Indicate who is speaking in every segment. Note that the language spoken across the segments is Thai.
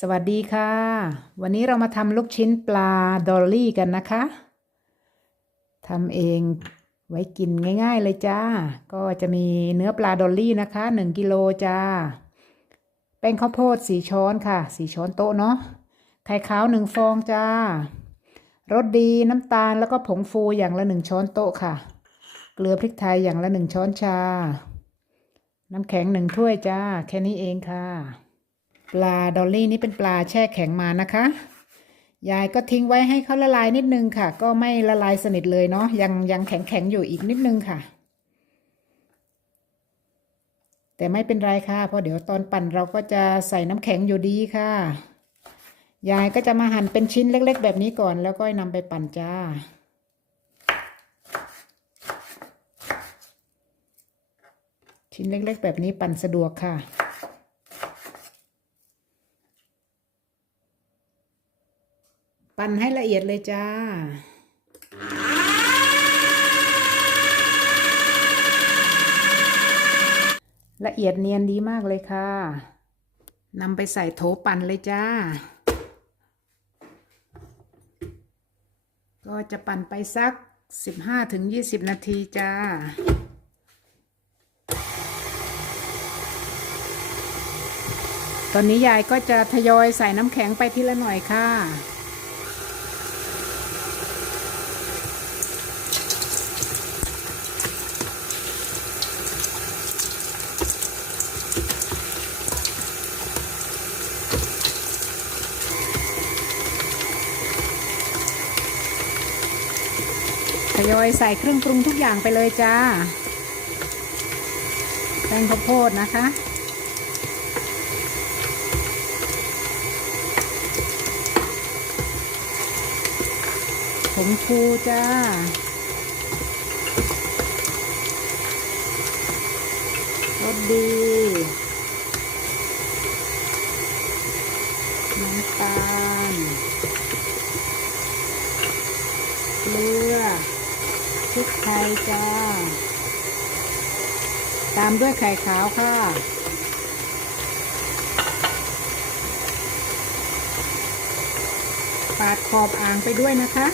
Speaker 1: สวัสดีค่ะ วันนี้เรามาทำลูกชิ้นปลาดอลลี่กันนะคะทำเองไว้กินง่ายๆเลยจ้า ก็จะมีเนื้อปลาดอลลี่นะคะหนึ่งกิโลจ้า แป้งข้าวโพดสี่ช้อนค่ะ สี่ช้อนโต๊ะเนาะ ไข่ขาวหนึ่งฟองจ้า รสดีน้ำตาลแล้วก็ผงฟูอย่างละหนึ่งช้อนโต๊ะค่ะ เกลือพริกไทยอย่างละหนึ่งช้อนชา น้ำแข็งหนึ่งถ้วยจ้า แค่นี้เองค่ะ ปลาดอลลี่นี่เป็นปลาแช่แข็งมานะคะ ยายก็ทิ้งไว้ให้เขาละลายนิดนึงค่ะ ก็ไม่ละลายสนิทเลยเนาะยังยังแข็งแข็งอยู่อีกนิดนึงค่ะ แต่ไม่เป็นไรค่ะ เพราะเดี๋ยวตอนปั่นเราก็จะใส่น้ำแข็งอยู่ดีค่ะ ยายก็จะมาหั่นเป็นชิ้นเล็ก ๆ แบบนี้ก่อนแล้วก็นำไปปั่นจ้าชิ้นเล็ก ๆ แบบนี้ปั่นสะดวกค่ะ ปั่นให้ละเอียดเลยจ้า ละเอียดเนียนดีมากเลยค่ะนำไปใส่โถปั่นเลยจ้า ก็จะปั่นไปสัก 15-20 นาทีจ้าตอนนี้ยายก็จะทยอยใส่น้ำแข็งไปทีละหน่อยค่ะ ทยอยใส่เครื่องปรุงทุกอย่างไปเลยจ้าแป้งข้าวโพดนะคะผงฟูจ้ารสดีน้ำตาล เกลือพ ริกไทยจ้า ตามด้วยไข่ขาวค่ะ ปาดขอบอ่างไปด้วยนะคะ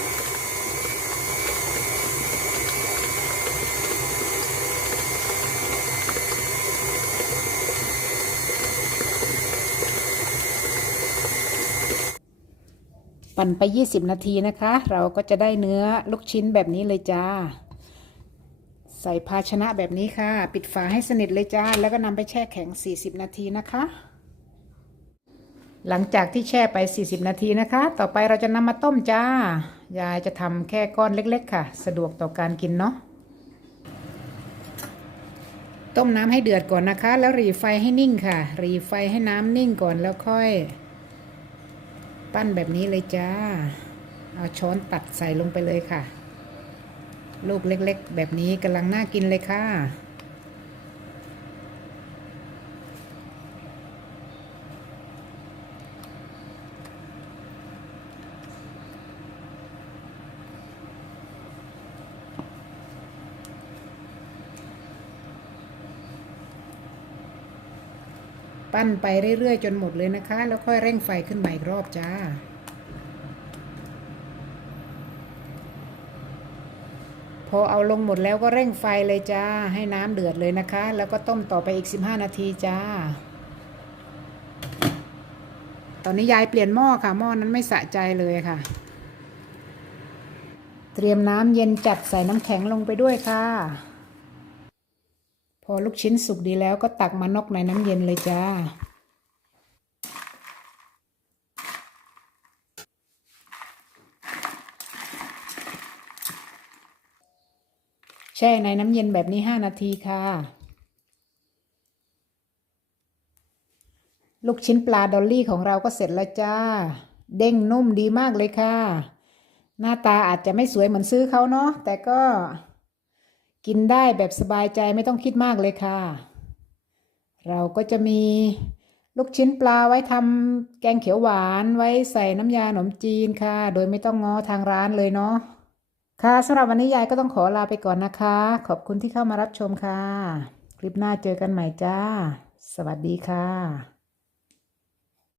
Speaker 1: ปั่นไป 20 นาทีนะคะ เราก็จะได้เนื้อลูกชิ้นแบบนี้เลยจ้า ใส่ภาชนะแบบนี้ค่ะ ปิดฝาให้สนิทเลยจ้า แล้วก็นำไปแช่แข็ง 40 นาทีนะคะ หลังจากที่แช่ไป 40 นาทีนะคะ ต่อไปเราจะนำมาต้มจ้า ยายจะทำแค่ก้อนเล็ก ๆ ค่ะ สะดวกต่อการกินเนาะต้มน้ำให้เดือดก่อนนะคะ แล้วรีไฟให้นิ่งค่ะ รีไฟให้น้ำนิ่งก่อนแล้วค่อย ปั้นแบบนี้เลยจ้า เอาช้อนตัดใส่ลงไปเลยค่ะ ลูกเล็กๆ แบบนี้กำลังน่ากินเลยค่ะ ปั้นไปเรื่อยๆ จนหมดเลยนะคะ แล้วค่อยเร่งไฟขึ้นมาอีกรอบจ้า พอเอาลงหมดแล้วก็เร่งไฟเลยจ้า ให้น้ำเดือดเลยนะคะ แล้วก็ต้มต่อไปอีก 15 นาทีจ้า ตอนนี้ยายเปลี่ยนหม้อค่ะ หม้อนั้นไม่สะใจเลยค่ะ เตรียมน้ำเย็นจัดใส่น้ำแข็งลงไปด้วยค่ะ อลูกชิ้นสุกดีแล้วก็ตักมานอกในน้ำเย็นเลยจ้า แช่ในน้ำเย็นแบบนี้ห้านาทีค่ะ ลูกชิ้นปลาดอลลี่ของเราก็เสร็จแล้วจ้า เด้งนุ่มดีมากเลยค่ะ หน้าตาอาจจะไม่สวยเหมือนซื้อเขาเนาะแต่ก็ กินได้แบบสบายใจไม่ต้องคิดมากเลยค่ะ เราก็จะมีลูกชิ้นปลาไว้ทำแกงเขียวหวานไว้ใส่น้ำยาขนมจีนค่ะ โดยไม่ต้องง้อทางร้านเลยเนาะค่ะสำหรับวันนี้ยายก็ต้องขอลาไปก่อนนะคะ ขอบคุณที่เข้ามารับชมค่ะ คลิปหน้าเจอกันใหม่จ้า สวัสดีค่ะ